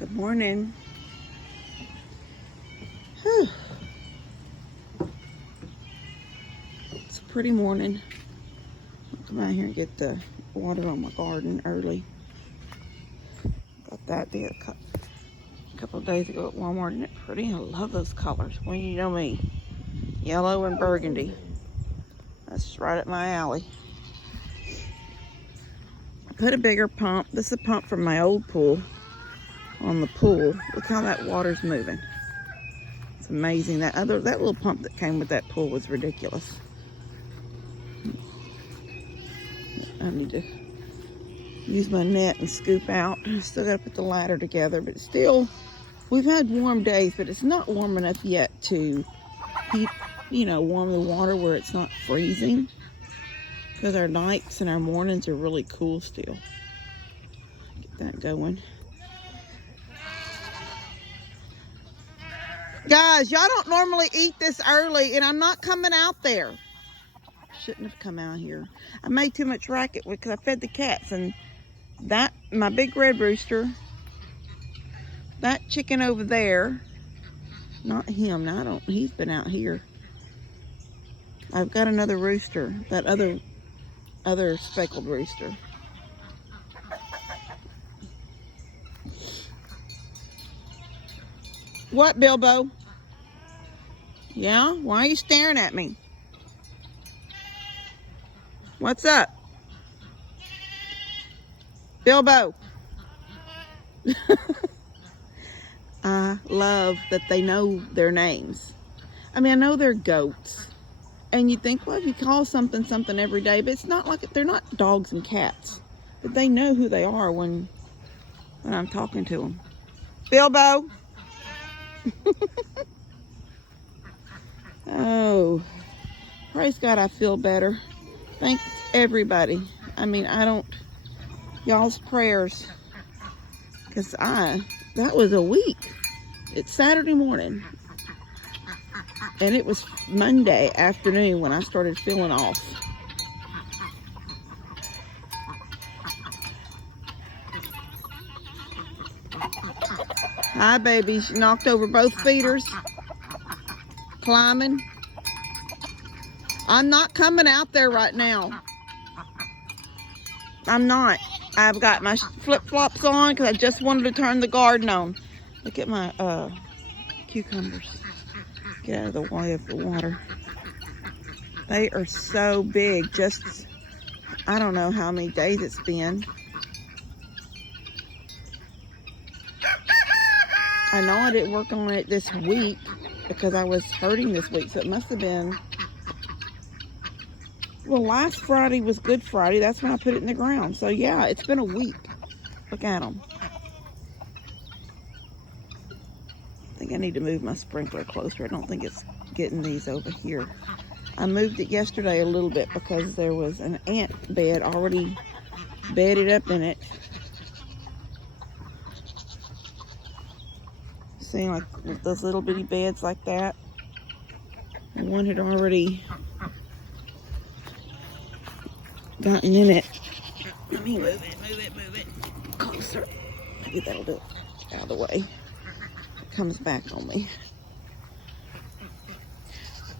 Good morning. Whew. It's a pretty morning. I'll come out here and get the water on my garden early. Got that there a couple of days ago at Walmart. Isn't it pretty? I love those colors. Well, you know me. Yellow and burgundy. That's right up my alley. I put a bigger pump. This is a pump from my old pool on the pool. Look how that water's moving. It's amazing. That little pump that came with that pool was ridiculous. I need to use my net and scoop out. I still got to put the ladder together, but still, we've had warm days, but it's not warm enough yet to heat, warm the water where it's not freezing, because our nights and our mornings are really cool still. Get that going. Guys, y'all don't normally eat this early, and I'm not coming out there. Shouldn't have come out here. I made too much racket because I fed the cats, and my big red rooster, that chicken over there, not him, no, he's been out here. I've got another rooster, that other speckled rooster. What, Bilbo? Yeah? Why are you staring at me? What's up? Bilbo. I love that they know their names. I mean, I know they're goats. And you think, well, if you call something every day, but it's not like, they're not dogs and cats. But they know who they are when I'm talking to them. Bilbo. Oh, praise God, I feel better. Thanks everybody. I mean, y'all's prayers, because that was a week. It's Saturday morning, and it was Monday afternoon when I started feeling off. Hi, baby. She knocked over both feeders. Climbing. I'm not coming out there right now. I'm not. I've got my flip-flops on because I just wanted to turn the garden on. Look at my cucumbers. Get out of the way of the water. They are so big. I don't know how many days it's been. I know I didn't work on it this week because I was hurting this week, so it must have been, well, last Friday was Good Friday. That's when I put it in the ground. So yeah, it's been a week. Look at them. I think I need to move my sprinkler closer. I don't think it's getting these over here. I moved it yesterday a little bit because there was an ant bed already bedded up in it. See, like those little bitty beds like that. And one had already gotten in it. Let me move it closer. Maybe that'll do it. Out of the way. It comes back on me.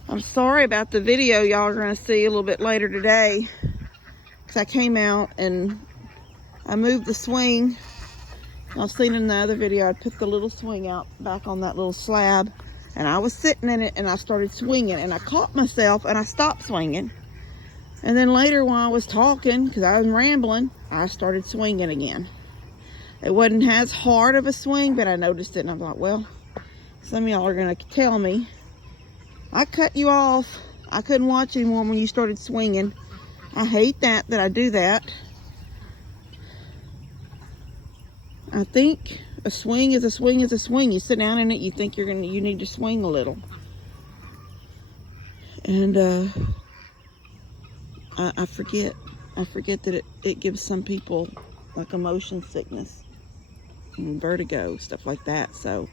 I'm sorry about the video y'all are going to see a little bit later today, because I came out and I moved the swing. Y'all seen in the other video, I put the little swing out back on that little slab, and I was sitting in it and I started swinging, and I caught myself and I stopped swinging. And then later when I was talking, because I was rambling, I started swinging again. It wasn't as hard of a swing, but I noticed it and I thought, well, some of y'all are going to tell me I cut you off. I couldn't watch anymore when you started swinging. I hate that I do that. I think a swing is a swing is a swing. You sit down in it, you think you need to swing a little. And I forget that it gives some people like motion sickness and vertigo, stuff like that. So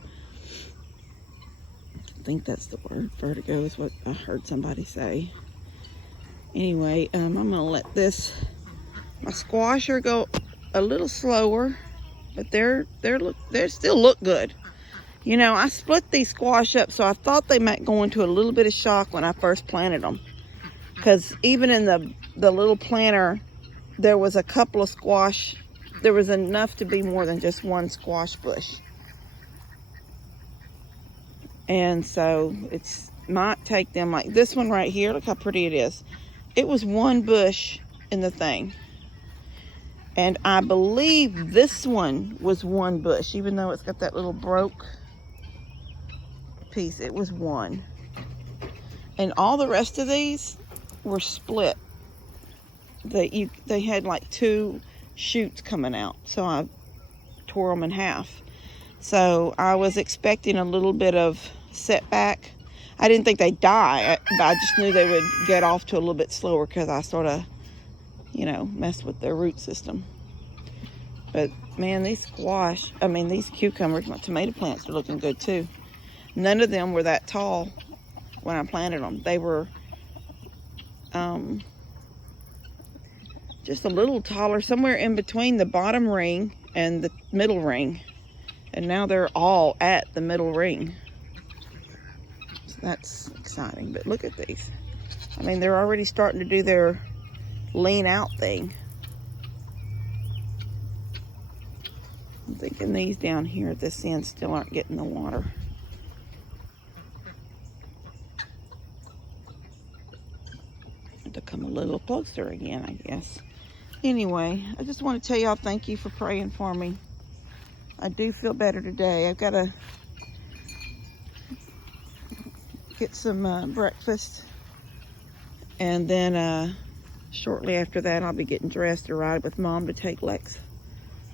I think that's the word. Vertigo is what I heard somebody say. Anyway, I'm gonna let my squasher go a little slower. but they still look good. You know, I split these squash up, so I thought they might go into a little bit of shock when I first planted them. Because even in the little planter, there was a couple of squash. There was enough to be more than just one squash bush. And so it's might take them, like this one right here, look how pretty it is. It was one bush in the thing. And I believe this one was one bush, even though it's got that little broke piece. It was one. And all the rest of these were split. They had like 2 shoots coming out, so I tore them in half. So I was expecting a little bit of setback. I didn't think they'd die, but I just knew they would get off to a little bit slower because I sort of, you know, messed with their root system. But man, these cucumbers, my tomato plants are looking good too. None of them were that tall when I planted them. They were just a little taller, somewhere in between the bottom ring and the middle ring. And now they're all at the middle ring. So that's exciting. But look at these. I mean, they're already starting to do their lean out thing. I'm thinking these down here at this end still aren't getting the water. To come a little closer again, I guess. Anyway, I just want to tell y'all thank you for praying for me. I do feel better today. I've got to get some breakfast, and then shortly after that I'll be getting dressed to ride with Mom to take Lex.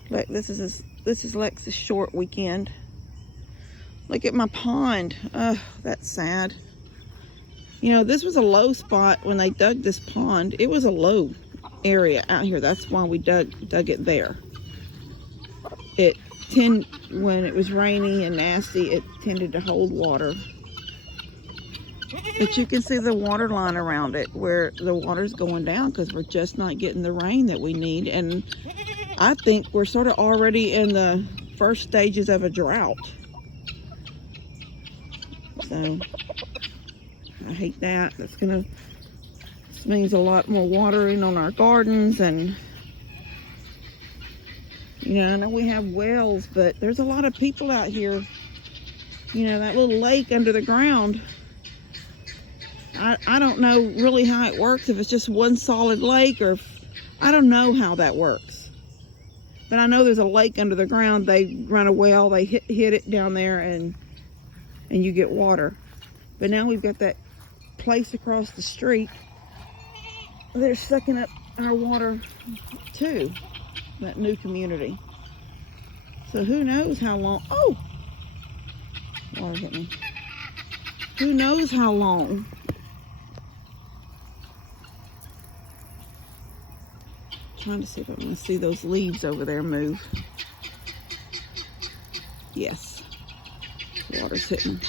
This is Lex's short weekend. Look at my pond. Oh, that's sad. You know, this was a low spot when they dug this pond. It was a low area out here. That's why we dug it there. When it was rainy and nasty, it tended to hold water. But you can see the water line around it where the water's going down because we're just not getting the rain that we need. And I think we're sort of already in the first stages of a drought. So I hate that. This means a lot more watering on our gardens. And you know, I know we have wells, but there's a lot of people out here. You know, that little lake under the ground, I don't know really how it works, if it's just one solid lake or I don't know how that works. But I know there's a lake under the ground. They run a well, they hit it down there, and you get water. But now we've got that place across the street. They're sucking up our water too, that new community. So who knows how long, oh, water hit me. Who knows how long trying to see if I can see those leaves over there move. Yes, water's hitting.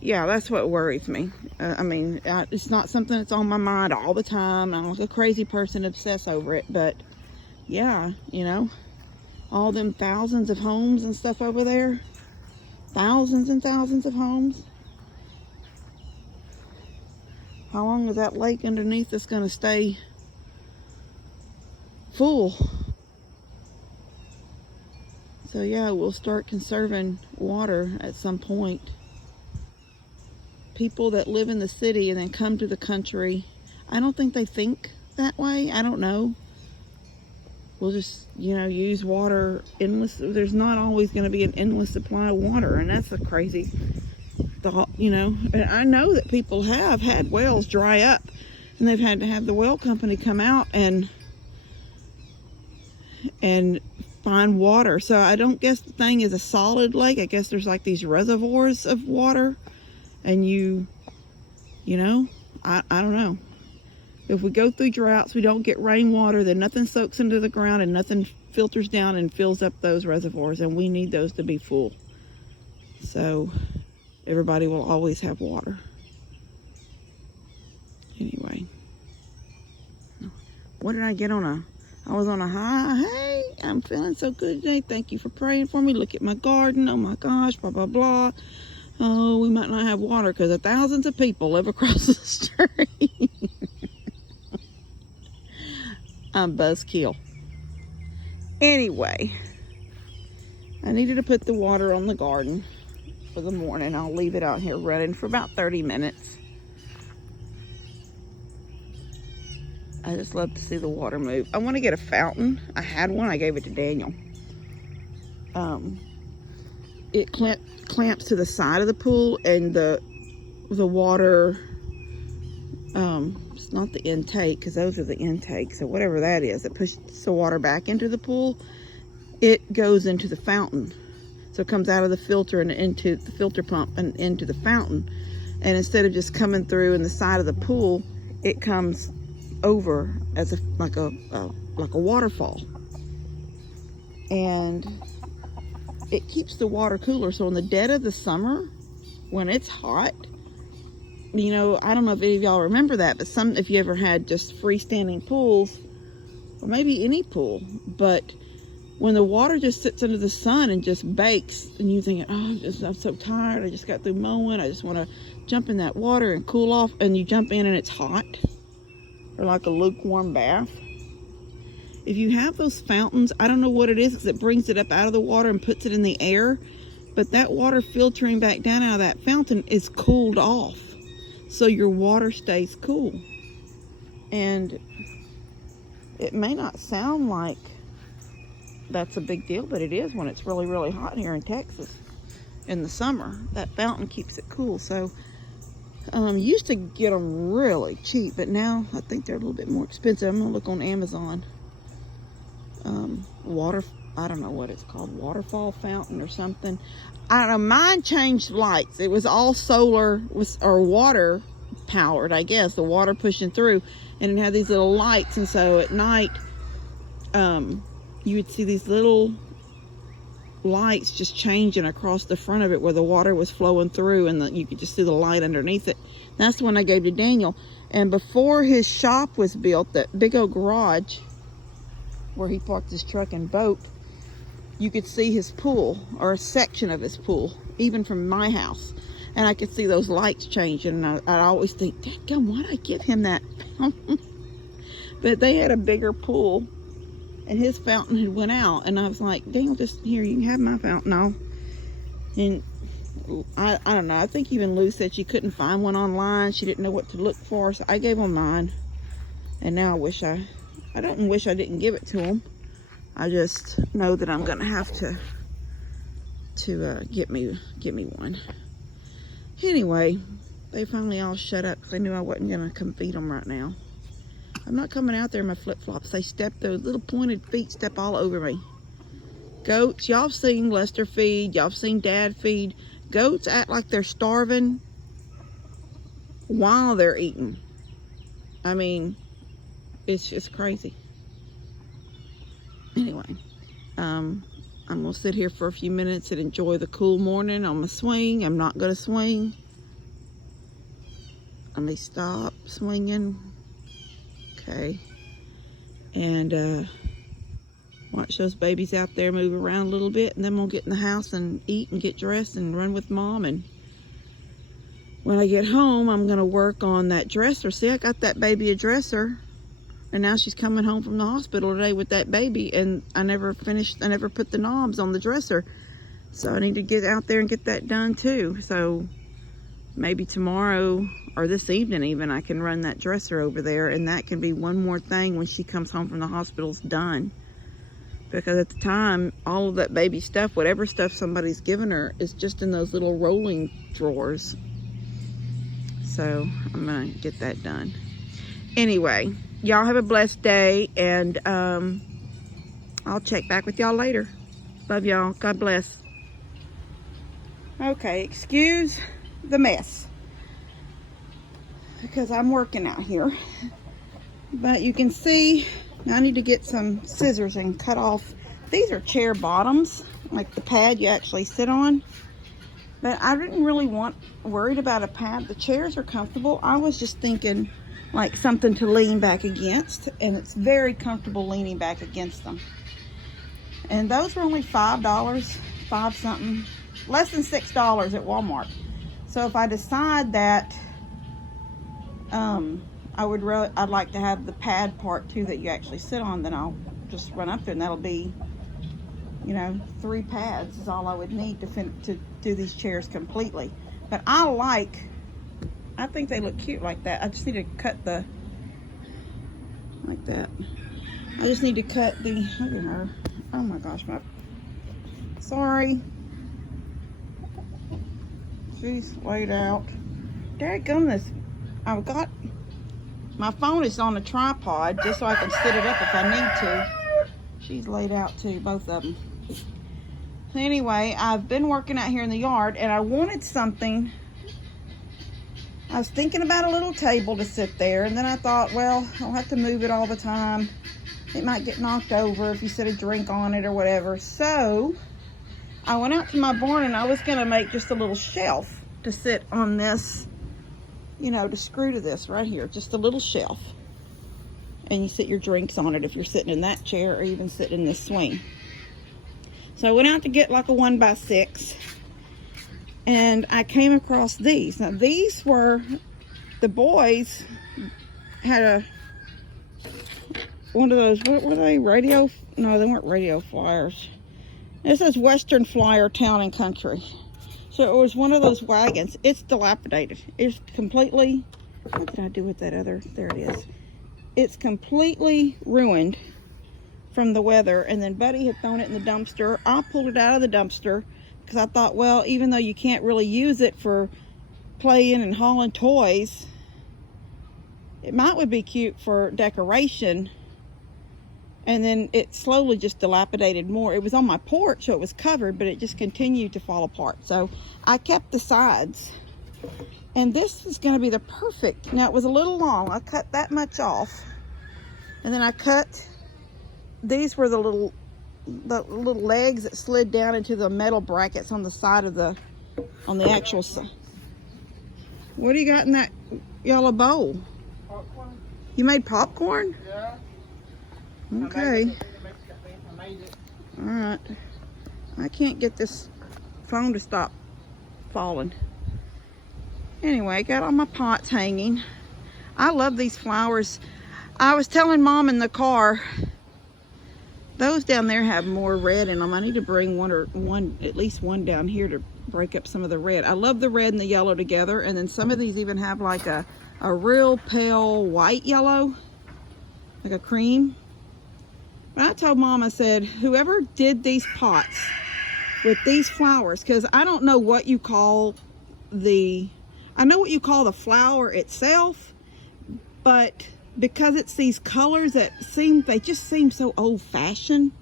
Yeah, that's what worries me. I mean, it's not something that's on my mind all the time. I'm like a crazy person, obsess over it. But yeah, you know, all them thousands of homes and stuff over there, thousands and thousands of homes. How long is that lake underneath us going to stay full? So yeah, we'll start conserving water at some point. People that live in the city and then come to the country, I don't think they think that way. I don't know. We'll just, you know, use water endless. There's not always going to be an endless supply of water, and that's a crazy thought, you know. And I know that people have had wells dry up, and they've had to have the well company come out and find water. So I don't guess the thing is a solid lake. I guess there's like these reservoirs of water. And you know, I don't know. If we go through droughts, we don't get rainwater, then nothing soaks into the ground and nothing filters down and fills up those reservoirs. And we need those to be full. So everybody will always have water. Anyway. What did I get on I was on a high. Hey, I'm feeling so good today. Thank you for praying for me. Look at my garden. Oh my gosh, blah, blah, blah. Oh, we might not have water because thousands of people live across the street. I'm buzzkill. Anyway, I needed to put the water on the garden for the morning. I'll leave it out here running for about 30 minutes. I just love to see the water move. I want to get a fountain. I had one. I gave it to Daniel. It clamps to the side of the pool, and the water, it's not the intake, because those are the intakes, so whatever that is, it pushes the water back into the pool. It goes into the fountain. So it comes out of the filter and into the filter pump and into the fountain. And instead of just coming through in the side of the pool, it comes over as like a waterfall. And it keeps the water cooler. So in the dead of the summer, when it's hot, you know, I don't know if any of y'all remember that, but if you ever had just freestanding pools, or maybe any pool, but when the water just sits under the sun and just bakes, and you think, oh, I'm so tired, I just got through mowing, I just want to jump in that water and cool off, and you jump in and it's hot, or like a lukewarm bath. If you have those fountains, I don't know what it is, because it brings it up out of the water and puts it in the air, but that water filtering back down out of that fountain is cooled off, so your water stays cool. And it may not sound like that's a big deal, but it is when it's really, really hot here in Texas in the summer. That fountain keeps it cool. So used to get them really cheap, but now I think they're a little bit more expensive. I'm gonna look on Amazon. I don't know what it's called, waterfall fountain or something. I don't know. Mine changed lights. It was all solar or water powered, I guess, the water pushing through, and it had these little lights. And so at night, you would see these little lights just changing across the front of it where the water was flowing through, and you could just see the light underneath it. That's the one I gave to Daniel. And before his shop was built, that big old garage where he parked his truck and boat, you could see his pool, or a section of his pool, even from my house. And I could see those lights changing, and I'd always think, dadgum, why'd I give him that fountain? But they had a bigger pool, and his fountain had went out, and I was like, Daniel, just here, you can have my fountain now. And I don't know, I think even Lou said she couldn't find one online. She didn't know what to look for, so I gave him mine. And now I don't wish I didn't give it to him. I just know that I'm gonna have to get me one. Anyway, they finally all shut up because they knew I wasn't gonna come feed them right now. I'm not coming out there in my flip-flops. Those little pointed feet step all over me. Goats, y'all seen Lester feed, y'all seen Dad feed. Goats act like they're starving while they're eating. I mean, it's just crazy. Anyway, I'm gonna sit here for a few minutes and enjoy the cool morning on my swing. I'm not gonna swing. Let me stop swinging. Okay. And watch those babies out there move around a little bit, and then we'll get in the house and eat and get dressed and run with Mom. And when I get home, I'm gonna work on that dresser. See, I got that baby a dresser. And now she's coming home from the hospital today with that baby, and I never put the knobs on the dresser. So I need to get out there and get that done too. So maybe tomorrow or this evening even, I can run that dresser over there, and that can be one more thing when she comes home from the hospital's done. Because at the time, all of that baby stuff, whatever stuff somebody's given her, is just in those little rolling drawers. So I'm gonna get that done. Anyway, y'all have a blessed day, and I'll check back with y'all later. Love y'all. God bless. Okay, excuse the mess, because I'm working out here. But you can see, I need to get some scissors and cut off. These are chair bottoms, like the pad you actually sit on. But I didn't really worried about a pad. The chairs are comfortable. I was just thinking, like something to lean back against, and it's very comfortable leaning back against them. And those were only $5, 5 something, less than $6 at Walmart. So if I decide that I'd like to have the pad part too that you actually sit on, then I'll just run up there, and that'll be, you know, 3 pads is all I would need to do these chairs completely. But I think they look cute like that. I just need to cut like that. I just need to cut the, look at her. Oh my gosh, sorry. She's laid out. Dadgummit, I've got, my phone is on a tripod just so I can sit it up if I need to. She's laid out too, both of them. So anyway, I've been working out here in the yard, and I wanted something. I was thinking about a little table to sit there, and then I thought, well, I'll have to move it all the time. It might get knocked over if you set a drink on it or whatever. So I went out to my barn, and I was going to make just a little shelf to sit on this, you know, to screw to this right here. Just a little shelf. And you sit your drinks on it if you're sitting in that chair or even sitting in this swing. So I went out to get like a 1x6. And I came across these. Now these were, the boys had one of those, what were they, radio? No, they weren't radio flyers. This is Western Flyer Town and Country. So it was one of those wagons. It's dilapidated. It's completely, what did I do with that other, there it is. It's completely ruined from the weather. And then Buddy had thrown it in the dumpster. I pulled it out of the dumpster because I thought, well, even though you can't really use it for playing and hauling toys, it would be cute for decoration. And then it slowly just dilapidated more. It was on my porch, so it was covered, but it just continued to fall apart. So I kept the sides. And this is going to be the perfect. Now, it was a little long. I cut that much off. And then I cut, these were the little legs that slid down into the metal brackets on the side of on the actual side. What do you got in that yellow bowl? Popcorn. You made popcorn? Yeah. Okay. I made it. All right. I can't get this phone to stop falling. Anyway, got all my pots hanging. I love these flowers. I was telling Mom in the car, those down there have more red in them. I need to bring at least one down here to break up some of the red. I love the red and the yellow together, and then some of these even have like a real pale white yellow, like a cream. But I told Mom, I said, whoever did these pots with these flowers, because I don't know what you call I know what you call the flower itself, but because it's these colors that they just seem so old-fashioned,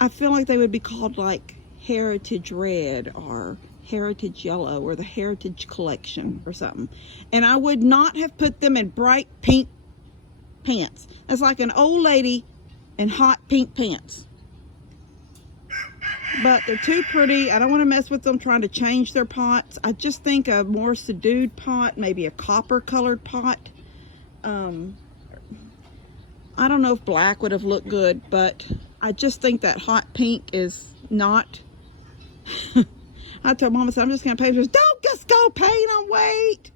I feel like they would be called like Heritage Red or Heritage Yellow or the Heritage Collection or something. And I would not have put them in bright pink pants. That's like an old lady in hot pink pants. But they're too pretty. I don't want to mess with them trying to change their pots. I just think a more subdued pot, maybe a copper colored pot. I don't know if black would have looked good, but I just think that hot pink is not. I told Mama, I'm just going to paint. She goes, don't just go paint them, wait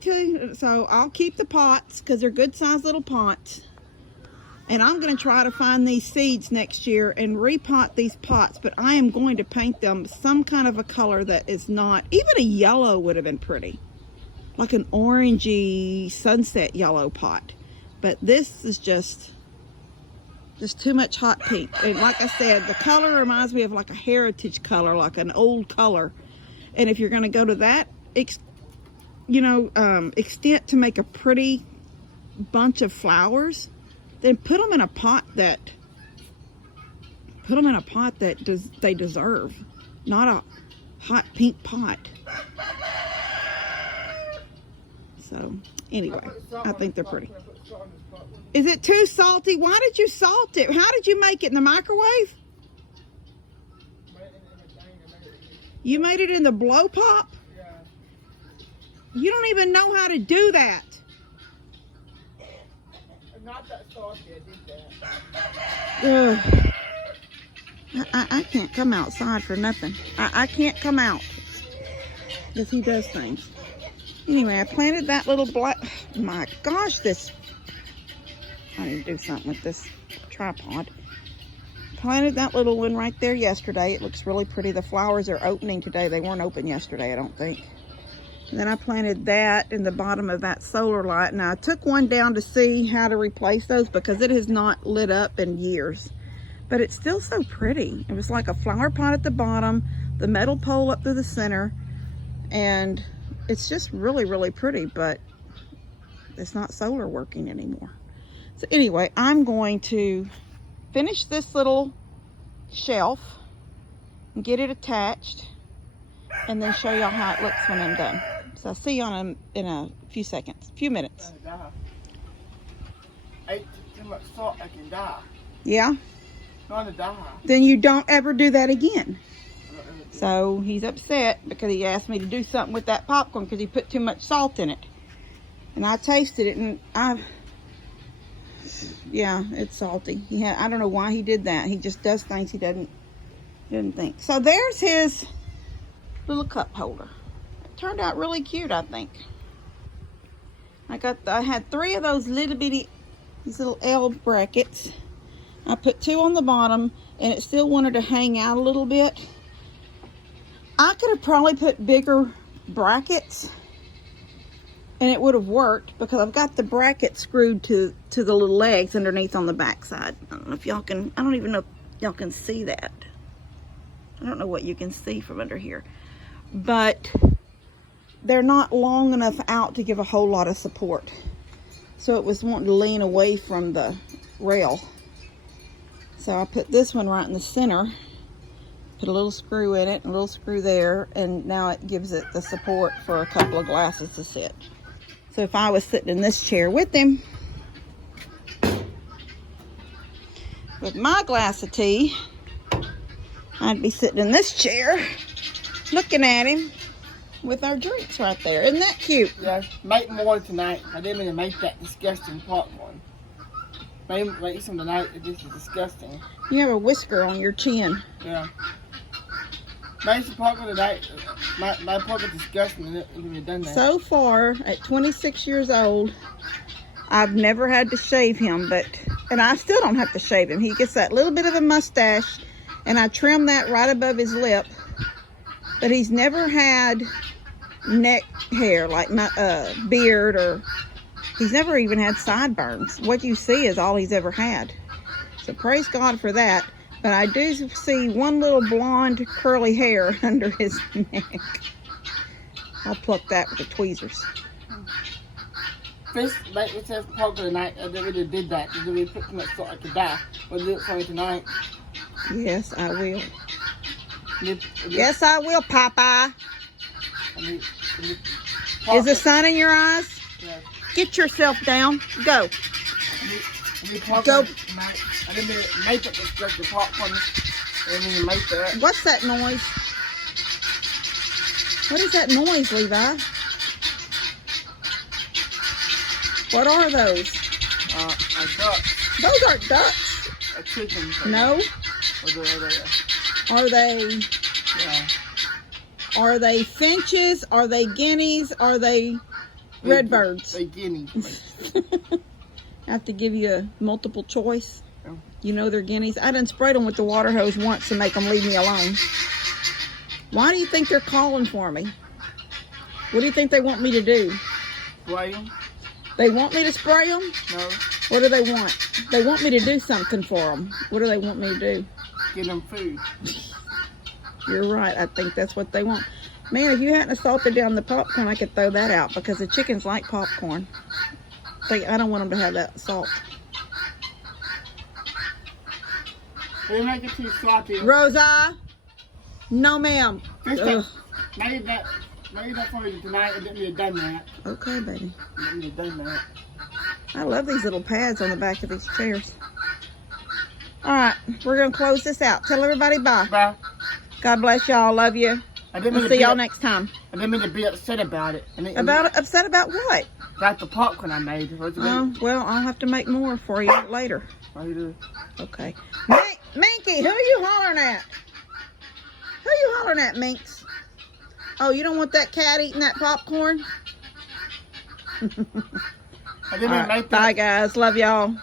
till. So I'll keep the pots because they're good sized little pots. And I'm going to try to find these seeds next year and repot these pots, but I am going to paint them some kind of a color that is not, even a yellow would have been pretty. Like an orangey sunset yellow pot. But this is just too much hot pink. And like I said, the color reminds me of like a heritage color, like an old color. And if you're going to go to that, extent to make a pretty bunch of flowers, then put them in a pot that they deserve, not a hot pink pot. So anyway, I think they're pretty. Is it too salty? Why did you salt it? How did you make it, in the microwave? You made it in the blow pop? Yeah. You don't even know how to do that. not that salty. I did that. Ugh. I can't come outside for nothing. I can't come out because he does things. Anyway, I planted that little black. My gosh, this. I need to do something with this tripod. Planted that little one right there yesterday. It looks really pretty. The flowers are opening today. They weren't open yesterday, I don't think. And then I planted that in the bottom of that solar light. Now I took one down to see how to replace those because it has not lit up in years. But it's still so pretty. It was like a flower pot at the bottom, the metal pole up through the center, and it's just really, really pretty, but it's not solar working anymore. So anyway, I'm going to finish this little shelf and get it attached and then show y'all how it looks when I'm done. So I'll see you in a few minutes. Ate too much salt, I can die. Yeah? Not to die. Then you don't ever do that again. So he's upset because he asked me to do something with that popcorn because he put too much salt in it. And I tasted it and yeah, it's salty. I don't know why he did that. He just does things he didn't think. So there's his little cup holder. It turned out really cute, I think. I had 3 of those these little L brackets. I put 2 on the bottom and it still wanted to hang out a little bit. I could have probably put bigger brackets and it would have worked because I've got the bracket screwed to the little legs underneath on the back side. I don't know if y'all can, I don't even know if y'all can see that. I don't know what you can see from under here. But they're not long enough out to give a whole lot of support. So it was wanting to lean away from the rail. So I put this one right in the center. Put a little screw in it, and a little screw there, and now it gives it the support for a couple of glasses to sit. So if I was sitting in this chair with him, with my glass of tea, I'd be sitting in this chair, looking at him with our drinks right there. Isn't that cute? Yeah, make more tonight. I didn't mean to make that disgusting popcorn. Make some tonight. This is disgusting. You have a whisker on your chin. Yeah. Make some popcorn tonight. My popcorn is disgusting. And we've done that. So far, at 26 years old, I've never had to shave him, and I still don't have to shave him. He gets that little bit of a mustache, and I trim that right above his lip. But he's never had neck hair, like my beard, or he's never even had sideburns. What you see is all he's ever had. So praise God for that. But I do see one little blonde curly hair under his neck. I'll pluck that with the tweezers. This, like it says popcorn tonight. I really did that. I really put too much salt I could die. We'll do it for me tonight. Yes, I will. Yes, I will, Popeye. Is the sun in your eyes? Yeah. Get yourself down. Go. Go. I didn't mean to make it just the popcorn. I didn't mean to make that. What's that noise? What is that noise, Levi? What are those? Ducks. Those aren't ducks. A chicken. No. Are they? Yeah. Are they finches? Are they guineas? Are they redbirds? They guineas. I have to give you a multiple choice. Oh. You know they're guineas. I done sprayed them with the water hose once to make them leave me alone. Why do you think they're calling for me? What do you think they want me to do? Spray them? They want me to spray them? No. What do they want? They want me to do something for them. What do they want me to do? Give them food. You're right. I think that's what they want. Man, if you hadn't salted down the popcorn, I could throw that out because the chickens like popcorn. I don't want them to have that salt. They make it too salty. Rosa? No, ma'am. Maybe that for you tonight. I didn't mean to done that. Okay, baby. I didn't mean to done that. I love these little pads on the back of these chairs. All right, we're going to close this out. Tell everybody bye. Bye. God bless y'all. Love you. I didn't mean We'll to see y'all next time. I didn't mean to be upset about it. Upset about what? That's the popcorn I made. Oh, well, I'll have to make more for you later. Later. Okay. Minky, who are you hollering at? Who are you hollering at, Minx? Oh, you don't want that cat eating that popcorn? I didn't even make that. Bye, guys. Love y'all.